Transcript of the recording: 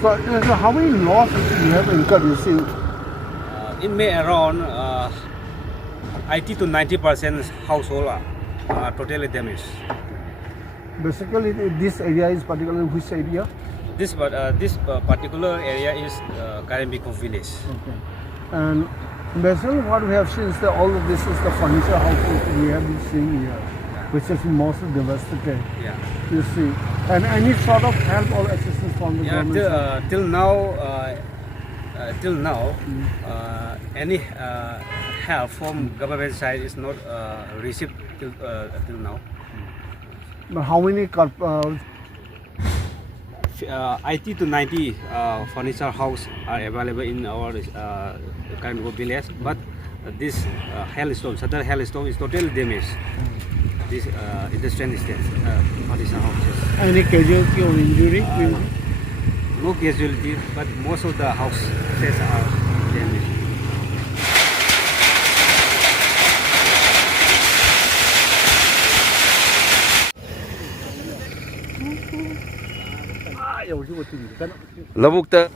So how many losses you have incurred, you see? In May around 80 to 90% household are totally damaged. Basically, this area is particularly which area? This particular area is Kairembikhok village. Okay. And basically what we have seen is that all of this is the furniture houses we have been seeing here, which is mostly devastated. Yeah. You see. And any sort of help or assistance from the Yeah. government? Till now, any help from government side is not received till now. But how many 80 to 90 furniture house are available in our Kairembikhok village, but this hailstorm, sudden hailstorm is totally damaged. This industrial estates, furniture houses. any casualty or injury? No casualty, but most of the houses are damaged. Labukta